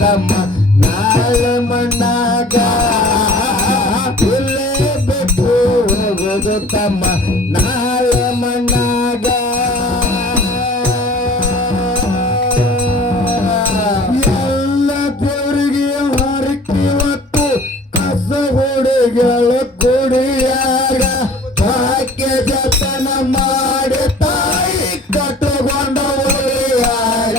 ತಮ್ಮ ನಾಳೆ ಮಣ್ಣಾಗ ಇಲ್ಲೇ ಬಿಟ್ಟು ಹೋಗುದು ತಮ್ಮ ನಾಳೆ ಮಣ್ಣಾಗ ಎಲ್ಲ ದೇವರಿಗೆ ಹರಕೆ ಹೊತ್ತು ಕಸ ಹುಡುಗಳ ಗುಡಿಯಾಗ ಭಾಗ್ಯ ಜತನ ಮಾಡಿ ತಾಯಿ ಕಟ್ಟುಕೊಂಡ ಹುಡುಗಿಯಾಗ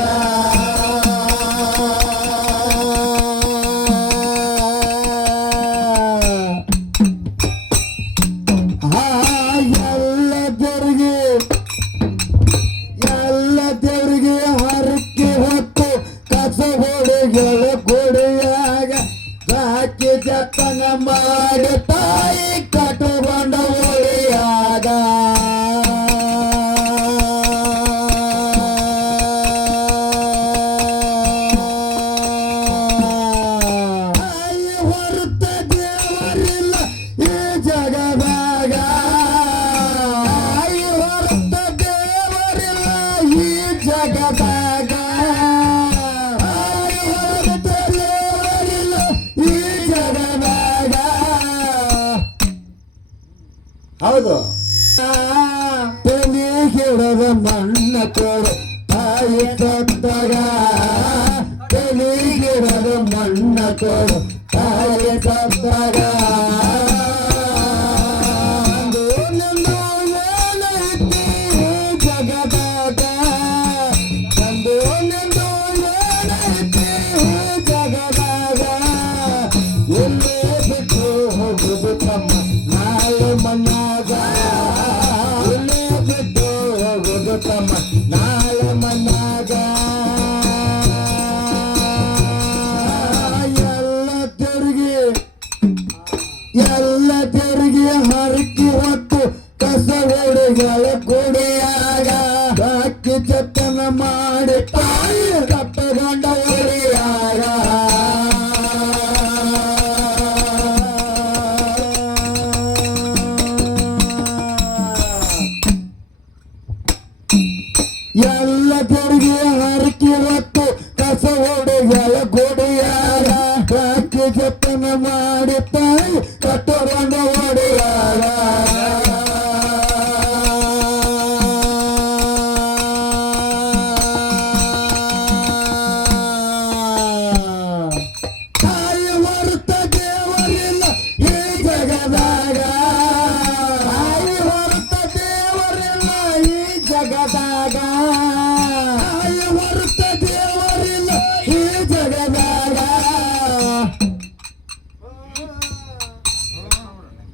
ಎಲ್ಲ ದೇವರಿಗೆ ಹರಕೆ ಹೊತ್ತು ಕಸ ಹುಡುಗಳ ಗುಡಿಯಾಗ ಸಾಕಿ ಜತನ ಮಾಡಿ ತಾಯಿ ಕಟ್ಟುಕೊಂಡ ಹುಡುಗಿಯಾಗ ತಾಯಿ ಹೊರತ ದೇವರಿಲ್ಲ ಈ ಜಗದಾಗ ತಾಯಿ ಹೊರತ ದೇವರಿಲ್ಲ ಈ ಜಗದಾಗ ತಾಯಿ ಹೊರತ ದೇವರಿಲ್ಲ ಈ ಜಗದಾಗ ಹೌದು ತಲೆ ಹಿಡದ ಮಣ್ಣ ಕೊಡು ತಾಯಿ ಸತ್ತಾಗ ತಲೆ ಹಿಡದ ಮಣ್ಣ ಕೊಡು ತಾಯಿ ಸತ್ತಾಗ ಜಗದಾಗ ತಂದು ನಿಂದು ಏನೈತಿ ಜಗದಾಗ ಎಲ್ಲೇ ಬಿಟ್ಟು ಹೋಗುದು ತಮ್ಮ ನಾಳೆ ಮಣ್ಣಾಗ ಎಲ್ಲೇ ಬಿಟ್ಟು ಹೋಗುದು ತಮ್ಮ ನಾಳೆ ಮಣ್ಣಾಗ ಎಲ್ಲ ತೆರಿಗೆ ಹರಕೆ ಹೊತ್ತು ಕಸ ಹುಡುಗಳ ಗುಡಿಯಾಗ ಬಾಕಿ ಜತನ ಮಾಡಿ ತಾಯಿ ಕಟ್ಟಗೊಂಡ ಹುಡುಗಿಯಾಗ ಎಲ್ಲ ತೆರಿಗೆ ಹರಕೆ ಹೊತ್ತು ಕಸ ಹುಡುಗಳ ಗುಡಿಯಾಗ ಬಾಕಿ ಜತನ ಮಾಡಿ ತಾಯಿ ಕಟ್ಟಗೊಂಡ ಹುಡುಗಿಯಾಗ ತಾಯಿ ಹೊರತ ದೇವರಿಲ್ಲ ಈ ಜಗದಾಗ ತಾಯಿ ಹೊರತ ದೇವರಿಲ್ಲ ಈ ಜಗದಾಗ ತಾಯಿ ಹೊರತ ದೇವರಿಲ್ಲ ಈ ಜಗದಾಗ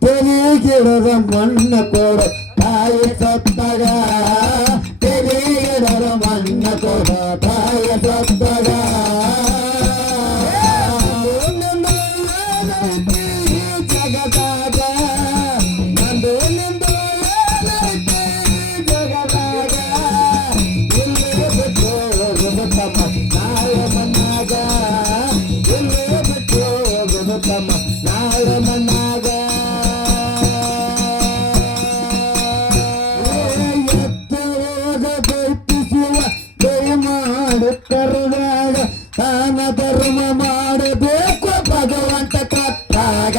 ತಲೆ ಗಿಡದ ಮಣ್ಣ ಕೊಡು ತಾಯಿ ಸತ್ತಾಗ ತಲೆ ಗಿಡದ ಮಣ್ಣ ಕೊಡು ತಾಯಿ ಸತ್ತಾಗ ಜಗದಾಗ ನಂದು ನಿಂದು ಏನೈತಿ ಜಗದಾಗ ಇಲ್ಲೇ ಬಿಟ್ಟು ಹೋಗುದು ತಮ್ಮ ನಾಳೆ ಮಣ್ಣಾಗ ಇಲ್ಲೇ ಬಿಟ್ಟು ಹೋಗುದು ತಮ್ಮ ನಾಳೆ ಮಣ್ಣಾಗ ಎತ್ತ ಹೋಗಬೇಕು ಶಿವ ದಯ ಮಾಡು ಕರುದಾಗ ತಾನ ಧರ್ಮ ಮಾಡಬೇಕು ಭಗವಂತ ಕಟ್ಟಾಗ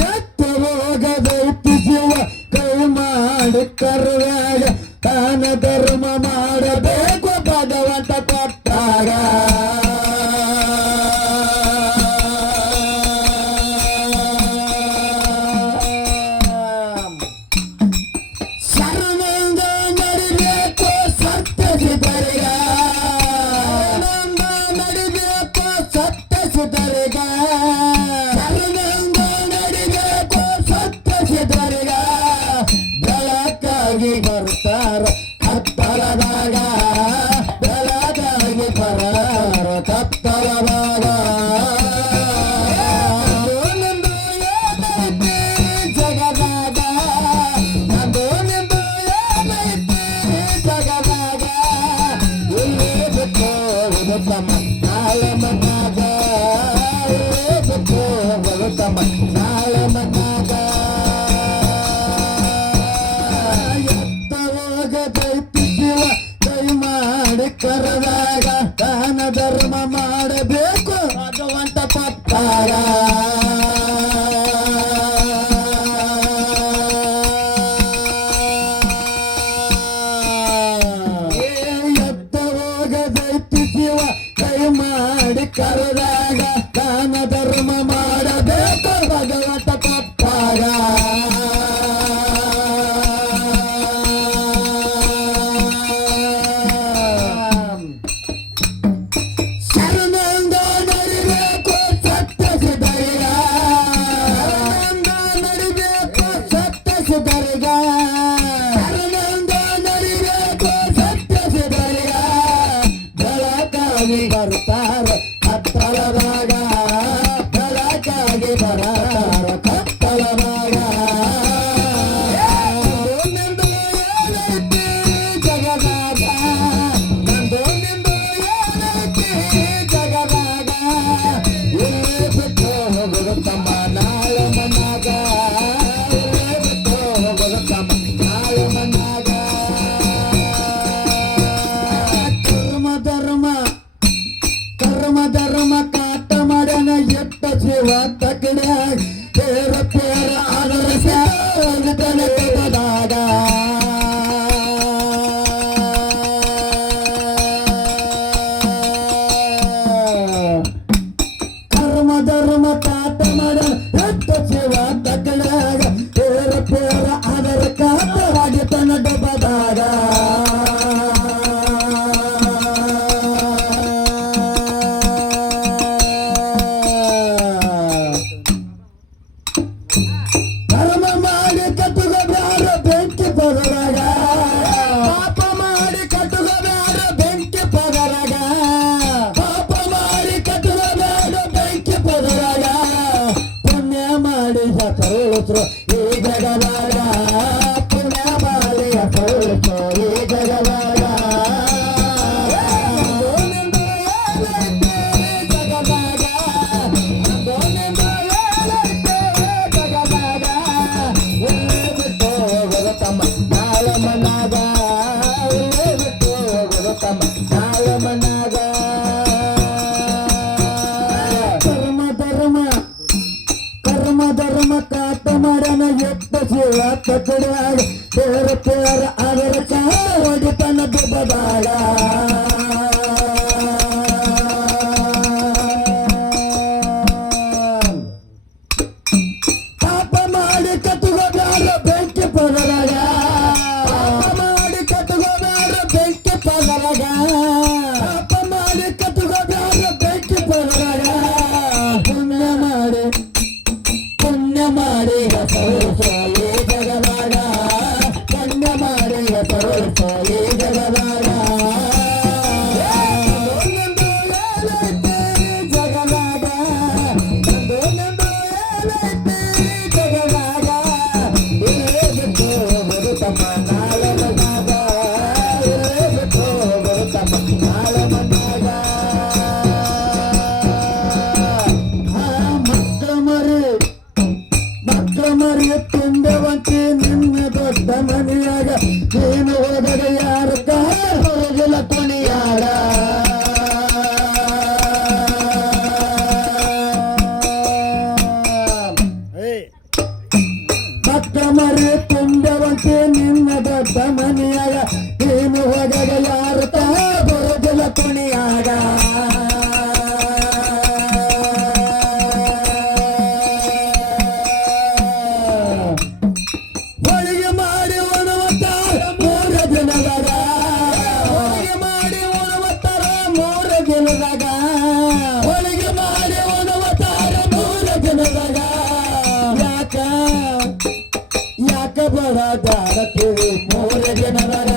ಎತ್ತ ಹೋಗಬೇಕು ಶಿವ ಕೈ ಮಾಡು ಕರುದಾಗ ತಾನ ಧರ್ಮ ಮಾಡಬೇಕು ಭಗವಂತ ಕೊಟ್ಟಾಗ ಶರಣಂಗ ನಡಿಬೇಕು ಸತ್ಯ ಸಿದ್ಧರಿಗ ಶರಣಂಗ ನಡಿಬೇಕು ಸತ್ಯ ಸಿದ್ಧರಿಗ ಶರಣಂಗ ನಡಿಬೇಕು ಸತ್ಯ ಸಿದ್ಧರಿಗ ಬೆಳಕಾಗಿ ಬರ್ತಾರ ಕತ್ತಲದಾಗ ಬೆಳಕಾಗಿ ಬರಾರ ಕತ್ತಲದಾಗ ನಿಂದು ಏನೈತಿ ಜಗದಾಗ ನಂದು ನಿಂದು ಏನೈತಿ ಜಗದಾಗ ಇಲ್ಲೇ ಬಿಟ್ಟು ಹೋಗುದು ತಮ್ಮ ನಾಳೆ ಮಣ್ಣಾಗ ಇಲ್ಲೇ ಬಿಟ್ಟು ಎಟ್ಟ ಶಿವ ತಕಡ್ಯಾಗ ಪೇರ ಪೇರ ಆದರಸ ತನಕದಾಗ ಕರ್ಮ ಧರ್ಮ ಕಾಟ ಮಾಡ ಎಟ್ಟ ಶಿವ ತಕಡ್ಯಾಗ ಪೇರ ಪೇರ ಆದರ ಕಾಟವಾಗಿ ತನ ಡಬ್ಬದಾಗ ಧರ್ಮ ಮಾಡಿ ಕಟ್ಟುಗಬ್ಯಾರ ಬೆಂಕಿ ಪದರಾಗ ಪಾಪ ಮಾಡಿ ಕಟ್ಟುಗಬ್ಯಾರ ಬೆಂಕಿ ಪದರಾಗ ಪಾಪ ಮಾಡಿ ಕಟ್ಟುಗಬ್ಯಾರ ಬೆಂಕಿ ಪದರಾಗ ಪುಣ್ಯ ಮಾಡಿ ಹೆಸರು ಈ ಜಗದಾಗ ಪುಣ್ಯ ಮಾಡಿ ಹೆಸರು ಈ ಜಗದಾಗ ಧರ್ಮ ಕಾಟ ಮಾಡನ ಎಟ್ಟ ಶಿವ ತಕಡ್ಯಾಗ ಪೇರ ಪೇರ ಅದರ ಕಾಡಿ ತನ್ನ ದುಬ್ಬದಾಗ ಪಾಪ ಮಾಡಿ ಕಟ್ಟುಗೋಬ್ಯಾರ ಬೆಂಕಿ ಪದರಾಗ ಪಾಪ ಮಾಡಿ ಕಟ್ಟುಗೋಬ್ಯಾರ ಬೆಂಕಿ ಪದರಾಗ ಪಾಪ ಮಾಡಿ ಕಟ್ಟುಗೋಬ್ಯಾರ ಬೆಂಕಿ ಪದರಾಗ ಪುಣ್ಯ ಮಾಡಿ ಹೆಸರು ಜಗದಾಗ ಪುಣ್ಯ ಮಾಡಿ ಹೆಸರು ಜಗದಾಗ ಜಗದಾಗ ಜಗದಾಗ ಬಿಟ್ಟು ಬರುತ್ತಮ್ಮ ನಾಳೆ ಮನಾಗ ಬಿಟ್ಟು ಬರುತ್ತಮ್ಮ ನಾಳೆ ಮನಾಗ ಮರಿ ತುಂಡವಂತೆ ನಿನ್ನ ದೊಡ್ಡ ಮನೆಯಾಗ ಏನು ಹೋದರೆ ಯಾರ ಹೊರಗಿಲ್ಲ ಕೊನೆಯಾಗ ಮಕ್ಕ ಮರಿ ತುಂಡವಂತೆ ನಿನ್ನ ದೊಡ್ಡ ಮನೆಯಾಗ ಏನು ಹೋದರೆ ಯಾರ ಹೊರಗಿಲ್ಲ ಕೊನೆಯಾಗ ಹೋಳಿಗೆ ಮಾಡಿ ಉಣುವತ್ತಾರ ಮೂರ ದಿನದಾಗ ಹೋಳಿಗೆ ಮಾಡಿ ಉಣುವತ್ತಾರ ಮೂರ ದಿನದಾಗ ಹೋಳಿಗೆ ಮಾಡಿ ಉಣುವತ್ತಾರ ಮೂರ ದಿನದಾಗ ಯಾಕ ಬಡದಾರ ಕಿವಿ ಮೂರ ದಿನದಾಗ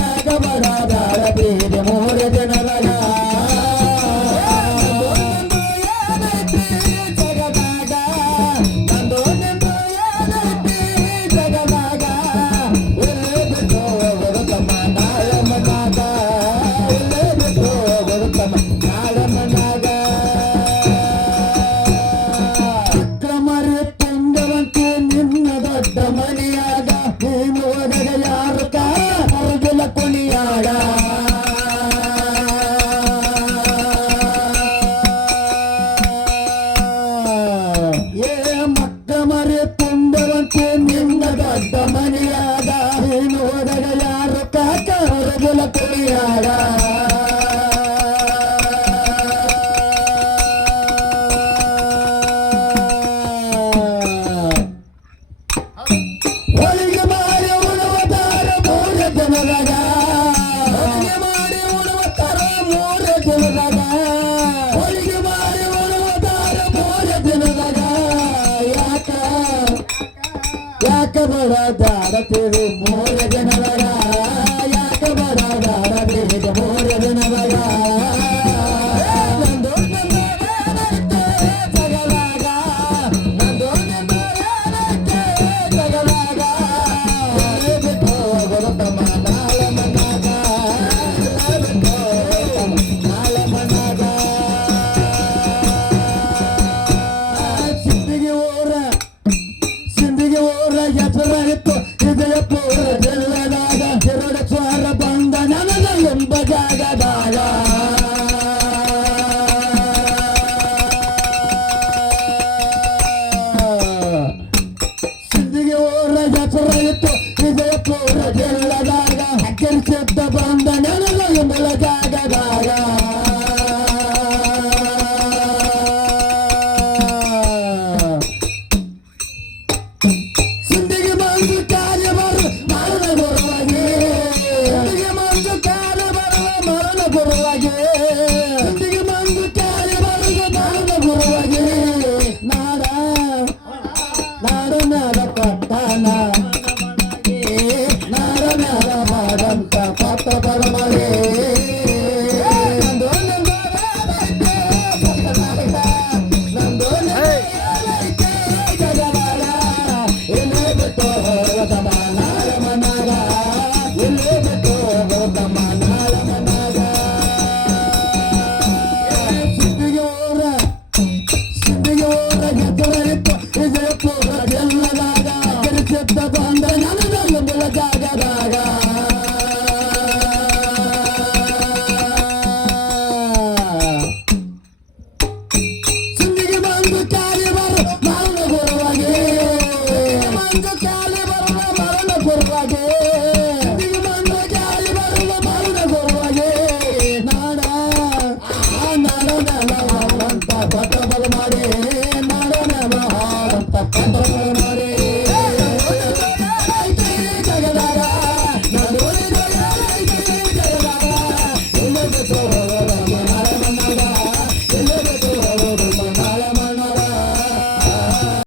ಯಾಕ ಬಡದಾರ ಬೀದಿ ಮೂರ ದಿನದಾಗ ಜಗದಾಗ ನಂದು ಜಗದಾಗ ಬಿಟ್ಟು ಬರುತ್ತಮ್ಮ ನಾಳೆ ಮನಾಗ ಬಿಟ್ಟು ಬರುತ್ತಮ್ಮ ನಾಳೆ ಮನಾಗ ಅಕ್ರಮರಿ ತುಂಡವಂತೆ ನಿನ್ನ ದೊಡ್ಡ ಮನೆಯಾಗ ನೀನು ಹೋದಾಗ ಯಾರ ಹೊರಗಿಲ್ಲ ಕೊನೆಯಾಗ ಮಕ್ಕ ಮರಿ ತುಂಡವಂತೆ ನಿನ್ನ ದೊಡ್ಡ ಮನೆಯಾಗ ನೀನು ಹೋದಾಗ ಯಾರು ಕಾಕ ಹೊರಗಿಲ್ಲ ಕೊನೆಯಾಗ ಹೋಳಿಗೆ ಮಾಡಿ ಉಣುವತ್ತಾರ ಮೂರ ದಿನದಾಗ ಹೋಳಿಗೆ ಮಾಡಿ ಉಣುವತ್ತಾರ ಮೂರ ದಿನದಾಗ ಹೋಳಿಗೆ ಮಾಡಿ ಉಣುವತ್ತಾರ ಮೂರ ದಿನದಾಗ ಯಾಕ ಬಡದಾಡತೀರಿ